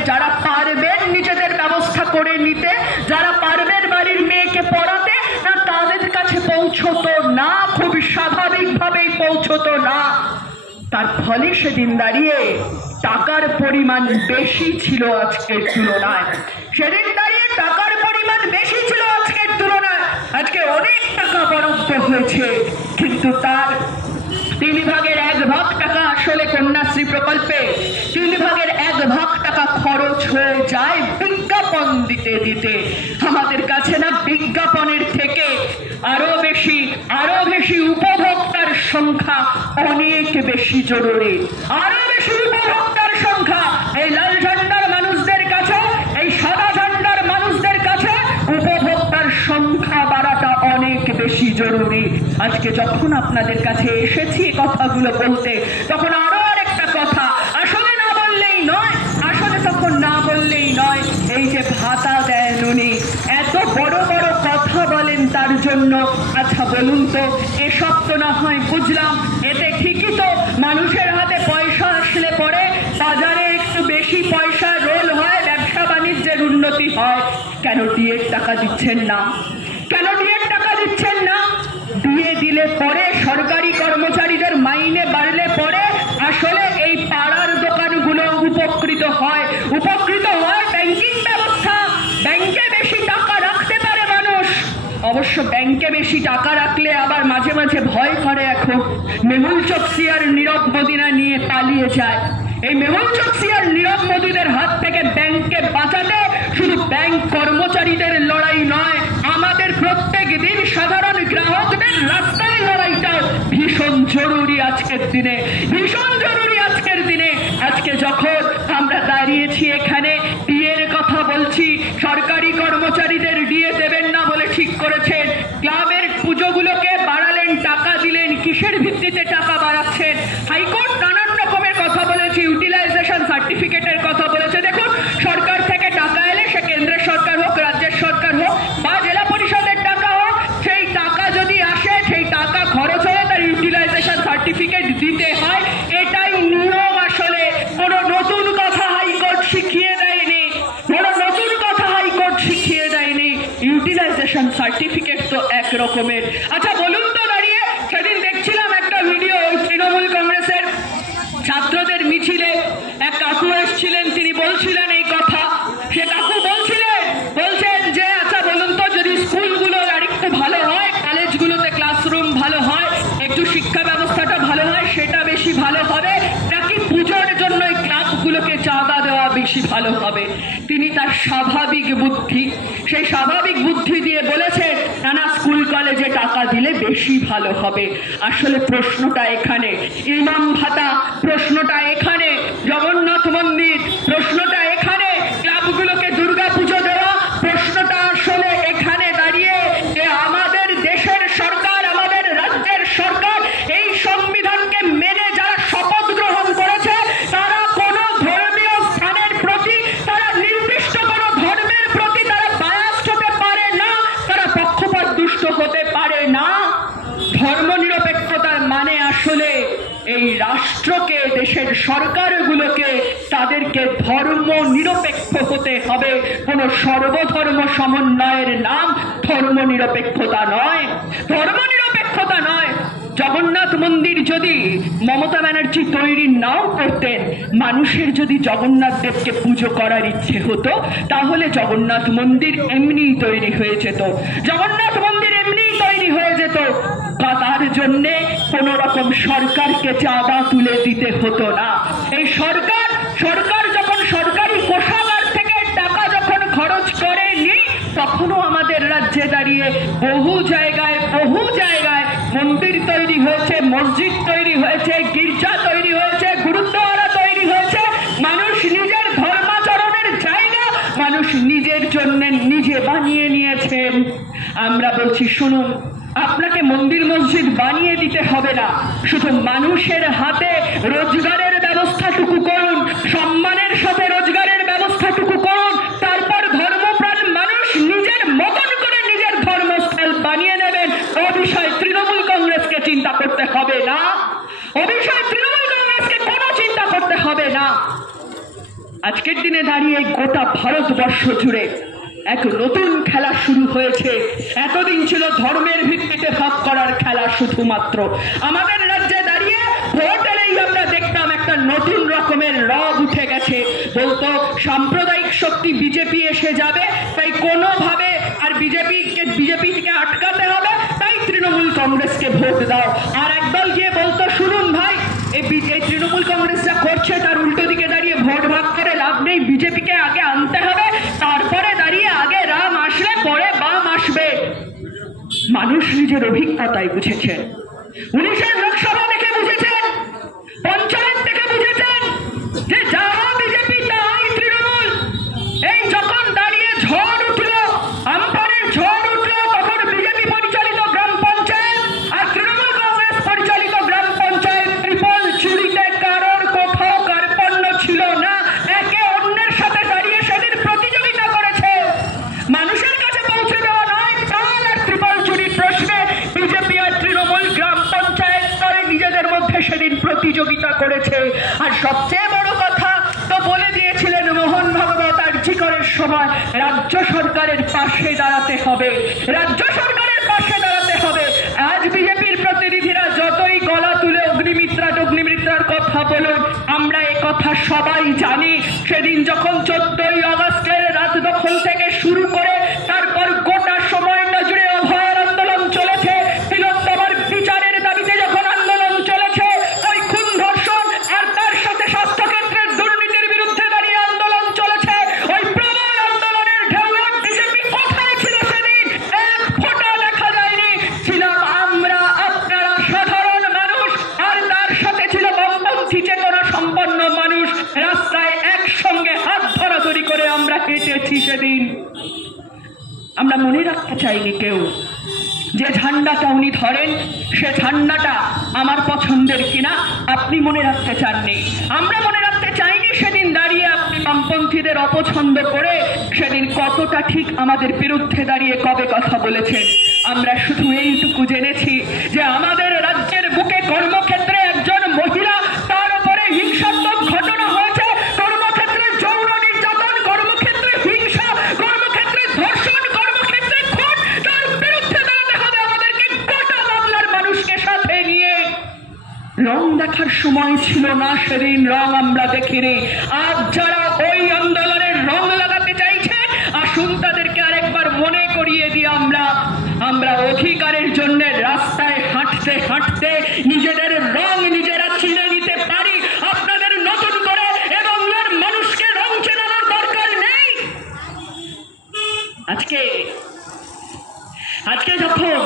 যারা পারবেন নিজেদের ব্যবস্থা করে নিতে, যারা পারবেন বাড়ির মেয়েকে পড়াতে, না তাদের কাছে পৌঁছতো না, খুব স্বাভাবিকভাবেই পৌঁছতো না। তার ফলে সেদিন দাঁড়িয়ে টাকার পরিমাণ বেশি ছিল আজকের তুলনায়। সেদিন দাঁড়িয়ে আজকে অনেক টাকা বরাদ্দ হয়েছে, কিন্তু তার 1/3 টাকা আসলে কন্যাশ্রী প্রকল্পে, 1/3 টাকা খরচ হয়ে যায় বিজ্ঞাপন দিতে দিতে। আমাদের কাছে না বিজ্ঞাপনের থেকে আরো বেশি উপভোক্তার সংখ্যা অনেক বেশি জরুরি। আরো বেশি উপভোক্তার সংখ্যা এই লাল ঝান্ডার মানুষদের কাছে, এই সাদা ঝান্ডার মানুষদের কাছে উপভোক্তার সংখ্যা বাড়াটা অনেক বেশি জরুরি। আজকে যখন আপনাদের কাছে এসেছি কথাগুলো বলতে, তখন আরো আরেকটা কথা আসলে না বললেই নয়, এই যে ভাতা দেন উনি, এত বড় বড় কথা বলেন তার জন্য। আচ্ছা বলুন তো, এসব তো না হয় বুঝলাম, এতে ঠিকই তো মানুষের হাতে পয়সা আসলে পরে বাজারে একটু বেশি পয়সা রোল হয়, ব্যবসা বাণিজ্যের উন্নতি হয়। কেন ডিএর টাকা দিচ্ছেন না? দিয়ে দিলে পরে সরকারি কর্মচারীদের মাইনে বাড়লে পরে আসলে এই পাড়ার দোকানগুলো উপকৃত হয় ব্যাংকিং ব্যবস্থা। ব্যাংকে বেশি টাকা রাখতে পারে মানুষ। অবশ্য ব্যাংকে বেশি টাকা রাখলে আবার মাঝে মাঝে ভয় করে, এখন মেহুল চোকসি আর নীরব মোদিরা নিয়ে পালিয়ে যায়। এই মেহুল চোকসি আর নীরব মোদিদের হাত থেকে ব্যাংককে বাঁচাতে শুধু ব্যাংক কর্মচারীদের লড়াই নয়, আমাদের প্রত্যেক দিন সাধারণ গ্রাহকদের রাস্তায় লড়াইটাও ভীষণ জরুরি আজকের দিনে। আজকে যখন আমরা দাঁড়িয়েছি এখানে ডিএর কথা বলছি, সরকারি কর্মচারীদের ডিএ দেবেন না বলে ঠিক করেছেন, ক্লাবের পুজোগুলোকে বাড়ালেন, টাকা দিলেন, কিসের ভিত্তিতে টাকা বাড়াচ্ছেন? হাইকোর্ট নানান রকমের কথা বলেছে, ইউটিলাইজেশন সার্টিফিকেটের কথা বলেছে। দেখুন, সরকার থেকে টাকা এলে, সে কেন্দ্রের সরকার হোক, রাজ্যের সরকার হোক বা জেলা পরিষদের টাকা হোক, সেই টাকা যদি আসে, সেই টাকা খরচ হলে তার ইউটিলাইজেশন সার্টিফিকেট দিতে হয়। এটাই নিয়ম। আসলে কোনো নতুন কথা হাইকোর্ট শিখিয়ে দেয়নি, ইউটিলাইজেশন সার্টিফিকেট তো এক রকমের। আচ্ছা বলুন তো, দাঁড়িয়ে সেদিন দেখছিলাম একটা ভিডিও, তৃণমূল কংগ্রেসের ছাত্রদের মিছিলে এক কাকু এসেছিলেন, তিনি বলছিলেন এই কথা। সে কাকু বলছেন যে আচ্ছা বলুন তো, যদি স্কুলগুলো আরেকটু ভালো হয়, কলেজগুলোতে ক্লাসরুম ভালো হয়, একটু শিক্ষা ব্যবস্থাটা ভালো হয়, সেটা বেশি ভালো হবে, নাকি পুজোর জন্য এই ক্লাবগুলোকে চাঁদা দেওয়া বেশি ভালো হবে? তিনি তার সেই স্বাভাবিক বুদ্ধি দিয়ে বলেছেন, নানা স্কুল কলেজে টাকা দিলে বেশি ভালো হবে। আসলে প্রশ্নটা এখানে, ইমাম ভাতা প্রশ্নটা এখানে, জগন্নাথ মন্দির প্রশ্নটা এখানে, ক্লাবগুলোকে দুর্গা পুজো দেওয়া প্রশ্নটা আসলে এখানে দাঁড়িয়ে যে আমাদের দেশের সরকার, আমাদের রাজ্যের সরকার এই সংবিধানকে মেনে যারা শপথ গ্রহণ করেছে, তারা কোনো ধর্মীয় স্থানের প্রতি, তারা নির্দিষ্ট কোনো ধর্মের প্রতি তারা বায়াসড হতে পারে না, তারা পক্ষপাত দুষ্ট হতে পারে না। ধর্মনিরপেক্ষতার মানে আসলে এই রাষ্ট্রকে, দেশের সরকারগুলোকে তাদেরকে ধর্ম নিরপেক্ষ হতে হবে। কোন সর্বধর্ম সমন্বয়ের নাম ধর্মনিরপেক্ষতা নয়। জগন্নাথ মন্দির যদি মমতা ব্যানার্জি তৈরি নাও করতেন, মানুষের যদি জগন্নাথ দেবকে পুজো করার ইচ্ছে হতো, তাহলে জগন্নাথ মন্দির এমনিই তৈরি হয়ে যেত। তার জন্যে কোন রকম সরকারকে চাঁদা তুলে দিতে হতো না। এই সরকার যখন সরকারি কোষাগার থেকে টাকা যখন খরচ করেনি, তখনও আমাদের রাজ্যে দাঁড়িয়ে বহু জায়গায় মন্দির তৈরি হয়েছে, মসজিদ তৈরি হয়েছে, গির্জা তৈরি হয়েছে, গুরুদ্বারা তৈরি হয়েছে। মানুষ নিজের ধর্মাচরণের জায়গা মানুষ নিজের জন্য নিজে বানিয়ে নিয়েছেন। আমরা বলছি, শুনুন, আপনাকে মন্দির মসজিদ বানিয়ে দিতে হবে না, শুধু মানুষের হাতে রোজগারের ব্যবস্থাটুকু করুন, সম্মানের সাথে রোজগারের ব্যবস্থাটুকু করুন, তারপর ধর্মপ্রাণ মানুষ নিজের মতন করে নিজের ধর্মস্থল বানিয়ে নেবেন। ও বিষয়ে তৃণমূল কংগ্রেসকে চিন্তা করতে হবে না, আজকের দিনে দাঁড়িয়ে গোটা ভারতবর্ষ জুড়ে এক নতুন খেলা শুরু হয়েছে। এতদিন ছিল ধর্মের ভিত্তিতে ভাগ করার খেলা শুধুমাত্র। আমাদের রাজ্যে দাঁড়িয়ে ভোট এলেই আমরা দেখতাম একটা নতুন রকমের রব উঠে গেছে, বলতো সাম্প্রদায়িক শক্তি বিজেপি এসে যাবে, তাই কোনোভাবে আর বিজেপিকে আটকাতে হবে, তাই তৃণমূল কংগ্রেসকে ভোট দাও। আর একদল গিয়ে বলতো, শুনুন ভাই, এই তৃণমূল কংগ্রেস যা করছে তার উল্টো দিকে দাঁড়িয়ে ভোট ভাগ করে লাভ নেই, বিজেপিকে আগে আনতে হবে, তারপরে দাঁড়িয়ে আগে রাম আসলে পরে বাম আসবে। মানুষ নিজের অভিজ্ঞতায় বুঝেছেন, 19 লোকসভা থেকে বুঝেছেন, পঞ্চায়েত থেকে বুঝেছেন যে যাহা বিজেপি তাহাই তৃণমূল। এই যখন দাঁড়িয়ে ঝড় উঠল, আমফানের ঝড় উঠল, তখন বিজেপি পরিচালিত গ্রাম পঞ্চায়েত আর তৃণমূল কংগ্রেস পরিচালিত গ্রাম পঞ্চায়েত ট্রিপল চুরিতে কারোর কোথাও কার্পণ্য ছিল না, একে অন্যের সাথে দাঁড়িয়ে সেদিন প্রতিযোগিতা করেছে। মানুষের কাছে পৌঁছে দেওয়া নয়, প্রাণ আর ট্রিপল চুরির প্রশ্নে বিজেপি আর তৃণমূল গ্রাম পঞ্চায়েত স্তরে নিজেদের মধ্যে সেদিন প্রতিযোগিতা করেছে। আর সবচেয়ে বড় কথা তো বলে দিয়েছিলেন মোহন ভাগবত আরজিকরের সময়, রাজ্য সরকারের পাশে দাঁড়াতে হবে, রাজ্য সরকারের পাশে দাঁড়াতে হবে। আজ বিজেপির প্রতিনিধিরা যতই গলা তুলে অগ্নিমিত্রার কথা বলুন, আমরা এ কথা সবাই জানি। সেদিন যখন 14ই আগস্টের রাত দখল থেকে শুরু করে তারপর গোটা সময়টা জুড়ে অভয়ার আন্দোলন চলেছে, তিলোত্তমার বিচারের দাবিতে যখন আন্দোলন চলেছে, ওই খুন ধর্ষণ আর তার সাথে স্বাস্থ্যক্ষেত্রের দুর্নীতির বিরুদ্ধে দাঁড়িয়ে আন্দোলন চলেছে, ওই প্রবল আন্দোলনের ঢেউয়ে বিজেপি কোথায় ছিল সেদিন? এক ফোঁটা দেখা যায়নি। ছিলাম আমরা, আপনারা, সাধারণ মানুষ, আর তার সাথে ছিল বামপন্থী চেতনা সম্পন্ন মানুষ। রাস্তায় একসঙ্গে হাত ধরাধরি করে আমরা হেঁটেছি সেদিন। আমরা মনে রাখতে চাইনি কেউ যে ঝান্ডাটা উনি ধরেন সে ঝান্ডাটা আমার পছন্দের কিনা, আপনি মনে রাখতে চাননি। আমরা মনে রাখতে চাইনি সেদিন দাঁড়িয়ে আপনি বামপন্থীদের অপছন্দ করে সেদিন কতটা ঠিক আমাদের বিরুদ্ধে দাঁড়িয়ে কবে কথা বলেছেন। আমরা শুধু এইটুকু জেনেছি যে আমাদের রাজ্যের বুকে কর্মক্ষেত্রে একজন মহিলা, তার উপরে হিংসাত্মক ঘটনা হয়েছে, কর্মক্ষেত্রে যৌন নির্যাতন, কর্মক্ষেত্রে হিংসা, কর্মক্ষেত্রে ধর্ষণ, কর্মক্ষেত্রে খুন, তার বিরুদ্ধে দাঁড়াতে হবে আমাদেরকে গোটা বাংলার মানুষকে সাথে নিয়ে। রং দেখার সময় ছিল না সেদিন, রং আমরা দেখিনি। আজ যারা ওই আন্দোলনের রং লাগাতে চাইছে, আসুন তাদেরকে আরেকবার মনে করিয়ে দিই, আমরা অধিকারের জন্য রাস্তায় হাঁটতে হাঁটতে নিজেদের রং নিজেরা চিনে নিতে পারি। আপনাদের নতুন করে এ বাংলার মানুষকে রং চেনানোর দরকার নেই। আজকে যখন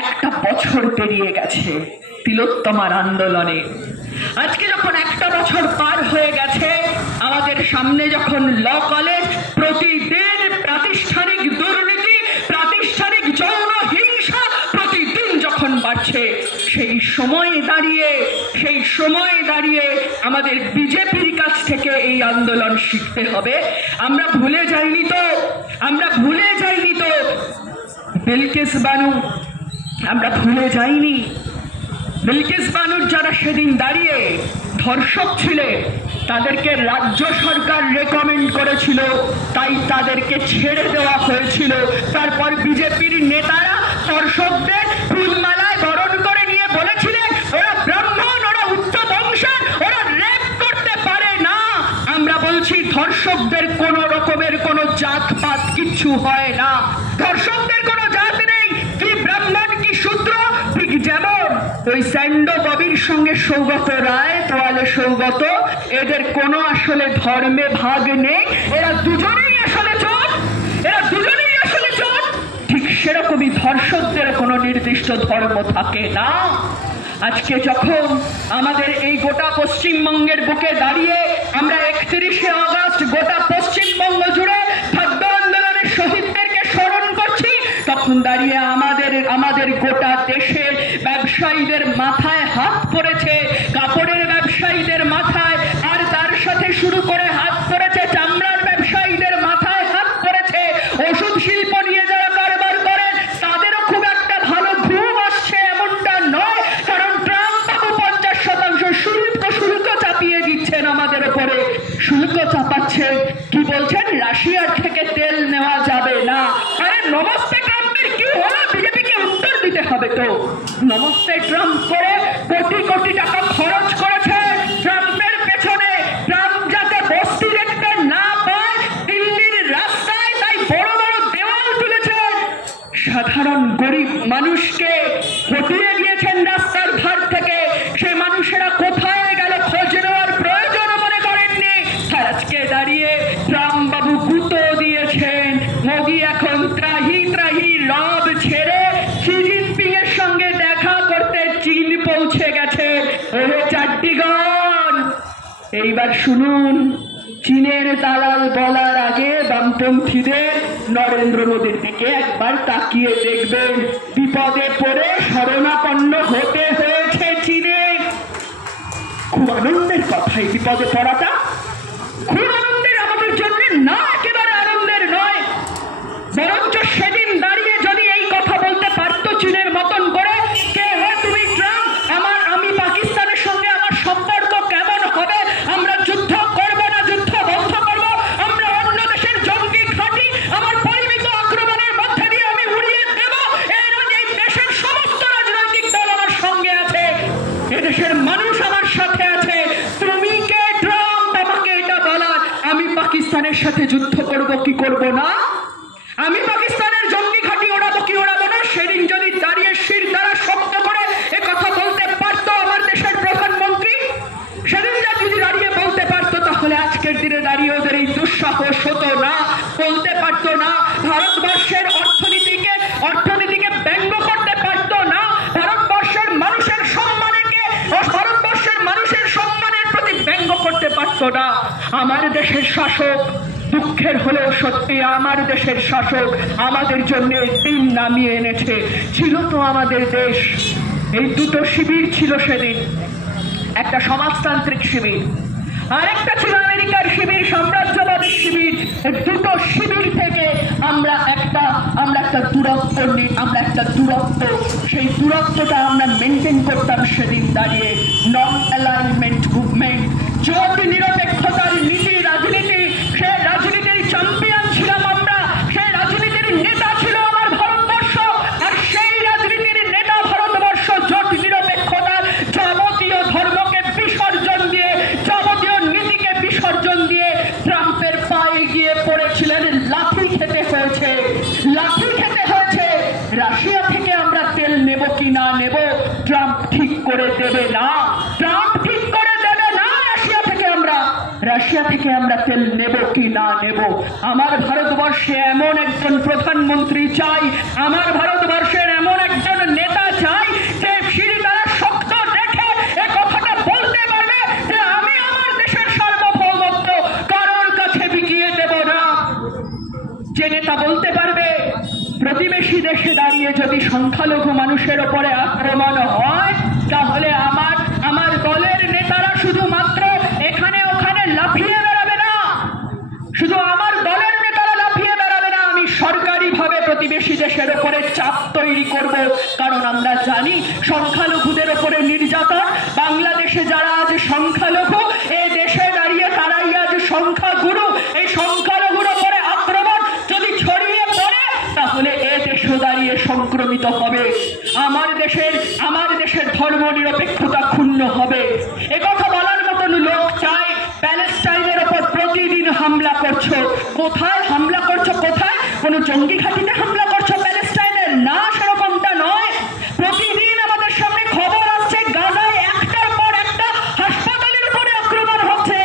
একটা বছর পেরিয়ে গেছে তিলোত্তমার আন্দোলনে, আজকে যখন একটা বছর পার হয়ে গেছে, আমাদের সামনে যখন ল কলেজ, প্রতিদিন প্রাতিষ্ঠানিক দুর্নীতি, প্রাতিষ্ঠানিক যৌন হিংসা প্রতিদিন যখন বাড়ছে, সেই সময় দাঁড়িয়ে আমাদের বিজেপির কাছ থেকে এই আন্দোলন শিখতে হবে। আমরা ভুলে যাইনি তো বিলকিস বানু, আমরা ভুলে যাইনি বিলকিস বানুর যারা সেদিন দাঁড়িয়ে ধর্ষক ছিলেন, তাদেরকে রাজ্য সরকার রেকমেন্ড করেছিল, তাই তাদেরকে ছেড়ে দেওয়া হয়েছিল। তারপর বিজেপির নেতারা ধর্ষকদের ফুলমালায় বরণ করে নিয়ে বলেছিলেন ওরা ব্রাহ্মণ, ওরা উচ্চ বংশের, ওরা রেপ করতে পারে না। আমরা বলছি ধর্ষকদের কোন রকমের কোন জাতপাত কিচ্ছু হয় না, ধর্ষকদের কোনো জাত নেই, কি ব্রাহ্মণ কি শূদ্র। ঠিক যেমন ওই স্যান্ডো ববির সঙ্গে সৌগত রায়, তোয়ালে সৌগত, এদের কোনো আসলে ধর্মে ভাগ নেই, এরা দুজনেই আসলে চোর। ঠিক সেরকমই ধর্ষকদের কোনো নির্দিষ্ট ধর্ম থাকে না। আজকে যখন আমাদের এই গোটা পশ্চিমবঙ্গের বুকে দাঁড়িয়ে আমরা 31শে আগস্ট গোটা পশ্চিমবঙ্গ জুড়ে খাদ্য আন্দোলনের শহীদদেরকে স্মরণ করছি, তখন দাঁড়িয়ে আমাদের গোটা দেশের ব্যবসায়ীদের মাথায় হাত পড়েছে, কাপড়ের ব্যবসায়ীদের মাথায়, আর তার সাথে শুরু করে হাত পড়েছে চামড়ার ব্যবসায়ীদের মাথায় হাত পড়েছে। ওষুধ শিল্প নিয়ে যারা কারবার করেন তাদেরও খুব একটা ভালো ঘুম আসছে এমনটা নয়, কারণ ট্রাম্প বাবু 50% শুল্ক চাপিয়ে দিচ্ছেন আমাদের উপরে। শুল্ক চাপাচ্ছে কি বলছেন? রাশিয়ার থেকে তেল নেওয়া যাবে না। আরে নমস্তে ট্রাম্পের কি হলো? বিজেপিকে উত্তর দিতে হবে তো। নমস্তে ট্রাম্প করে কোটি কোটি টাকা খরচ করেছে ট্রাম্পের পেছনে, ট্রাম্প যাতে বস্তি দেখতে না পায় দিল্লির রাস্তায়, তাই বড় বড় দেওয়াল তুলেছেন। মানুষকে হটিয়ে দিয়েছেন রাস্তার ধার থেকে, সে মানুষেরা কোথায় গেল খোঁজ নেওয়ার প্রয়োজন মনে করেননি। আর আজকে দাঁড়িয়ে রামবাবু গুঁতো দিয়েছেন, মোদি এখন ত্রাহি ত্রাহি রব ছেড়ে শি জিনপিং এর সঙ্গে দেখা করতে চীন পৌঁছে গেছে। ওহে চাট্টিগণ, এইবার শুনুন, চীনের দালাল বলার আগে বামপন্থীদের নরেন্দ্র মোদীর দিকে একবার তাকিয়ে দেখবেন। বিপদে পড়ে শরণাপন্ন হতে হয়েছে চীনে। খুব আনন্দের কথাই বিপদে পড়াটা, খুব আনন্দের আমাদের জন্য না, একেবারে আনন্দের নয়। বরঞ্চ সেদিন দাঁড়িয়ে যদি এই কথা বলতে পারতো চীনের মতন করে, কে হে তুমি ট্রাম্প, আমি পাকিস্তানের সঙ্গে আমার সম্পর্ক কেমন হবে, আমরা যুদ্ধ করব না, যুদ্ধ বন্ধ করব, আমরা অন্য দেশের জঙ্গি ঘাঁটি আমার পরিমিত আক্রমণের মধ্যে দিয়ে আমি উড়িয়ে দেব, এই দেশের সমস্ত রাজনৈতিক দল আমার সঙ্গে আছে, এদেশের মানুষ আমার সাথে আছে, তুমি কে ট্রাম্প আমাকে এটা বলার? আমি পাকিস্তানের সাথে যুদ্ধ করব কি করব না, আমি পাকিস্তানের জঙ্গি ঘাঁটি ওড়াবো কি ওড়াবো না? সেদিন যদি দাঁড়িয়ে শির দ্বারা শক্ত করে এ কথা বলতে পারতো আমার দেশের প্রধানমন্ত্রী, সেদিন যদি দাঁড়িয়ে বলতে পারতো, তাহলে আজকের দিনে দাঁড়িয়ে ওদের এই দুঃসাহস হতো না, বলতে পারতো না। ভারতবর্ষের অর্থনীতিকে ব্যঙ্গ করতে পারতো না, ভারতবর্ষের মানুষের সম্মানকে ও ভারতবর্ষের মানুষের সম্মানের প্রতি ব্যঙ্গ করতে পারতো না। আমার দেশের শাসক, দুঃখের হলেও সত্যি আমার দেশের শাসক আমাদের জন্য দিন নামিয়ে এনেছে। ছিল তো আমাদের দেশ, এই দুটো শিবির ছিল সেদিন, একটা সমাজতান্ত্রিক শিবির আর একটা ছিল আমেরিকার শিবির, সাম্রাজ্যবাদী শিবির। দুটো শিবির থেকে আমরা একটা দূরত্ব, সেই দূরত্বটা আমরা মেনটেন করতাম সেদিন দাঁড়িয়ে। নন অ্যালাইনমেন্ট মুভমেন্ট, জোট নিরপেক্ষতার নীতি, রাজনীতি, সে রাজনীতির চ্যাম্পিয়ন ছিলাম আমরা, সেই রাজনীতির নেতা ছিল আমার ভারতবর্ষ, আর সেই রাজনীতির নেতা ভারতবর্ষ জোট নিরপেক্ষতার যাবতীয় ধর্মকে বিসর্জন দিয়ে, যাবতীয় নীতিকে বিসর্জন দিয়ে ট্রাম্পের পায়ে গিয়ে পড়েছিলেন। লাঠি খেতে হয়েছে। রাশিয়া থেকে আমরা তেল নেব কি না নেব, ট্রাম্প ঠিক করে দেবে না, রাশিয়া থেকে আমরা তেল নেব কি না নেব। আমার ভারতবর্ষে এমন একজন প্রধানমন্ত্রী চাই, আমার ভারতবর্ষের এমন একজন নেতা চাই যে সিঁড়ি দ্বারা শক্ত রেখে এ কথাটা বলতে পারবে যে আমি আমার দেশের সার্বভৌমত্ব কারোর কাছে বিকিয়ে দেব না। যে নেতা বলতে পারবে প্রতিবেশী দেশে দাঁড়িয়ে যদি সংখ্যালঘু মানুষের উপরে আক্রমণ হয়, তাহলে আমার দলের নেতারা শুধুমাত্র এখানে ওখানে লাফিয়ে বেড়াবে না, শুধু আমার দলের নেতারা লাফিয়ে বেড়াবে না, আমি সরকারিভাবে প্রতিবেশী দেশের উপরে চাপ তৈরি করব। কারণ আমরা জানি সংখ্যালঘুদের উপরে নির্যাতন, বাংলাদেশে যারা আজ সংখ্যালঘু, এ দেশে দাঁড়িয়ে তারাই আজ সংখ্যাগুরু, এই সংখ্যালঘুর উপরে আক্রমণ যদি ছড়িয়ে পড়ে, তাহলে এ দেশও দাঁড়িয়ে সংক্রমিত হবে, আমার দেশের ধর্ম নিরপেক্ষতা ক্ষুণ্ণ হবে। একথা বলার মতন লোক চাই। প্যালেস্টাইনের ওপর প্রতিদিন হামলা করছো, কোথায় হামলা করছো? কোথায়? কোনো জঙ্গি ঘাঁটিতে হামলা করছো প্যালেস্টাইনের? না, সেরকমটা নয়। প্রতিদিন আমাদের সামনে খবর আসছে গাজায় একটার পর একটা হাসপাতালের উপরে আক্রমণ হচ্ছে।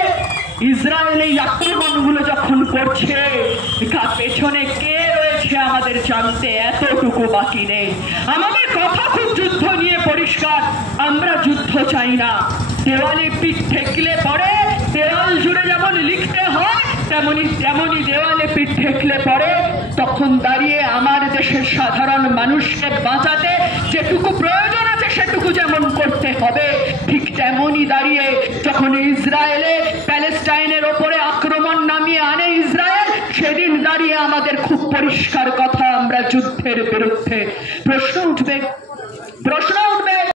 ইসরায়েল এই আক্রমণগুলো যখন করছে, পেছনে কে রয়েছে আমাদের জানতে এতটুকু বাকি নেই। আমাদের কথা খুব যুদ্ধ নিয়ে পরিষ্কার, আমরা যুদ্ধ চাই না। দেওয়ালে পিঠ ঠেকলে পরে, দেওয়াল জুড়ে যেমন লিখতে হয় তেমনি দেওয়ালে পিঠ ঠেকলে পরে, তখন দাঁড়িয়ে আমার দেশের সাধারণ মানুষকে বাঁচাতে যেটুকু প্রয়োজন আছে সেটুকু যেমন করতে হবে, ঠিক তেমনি দাঁড়িয়ে যখন ইসরায়েলে প্যালেস্টাইনের ওপরে আক্রমণ নামিয়ে আনে ইসরায়েল, সেদিন দাঁড়িয়ে আমাদের খুব পরিষ্কার কথা, আমরা যুদ্ধের বিরুদ্ধে। প্রশ্ন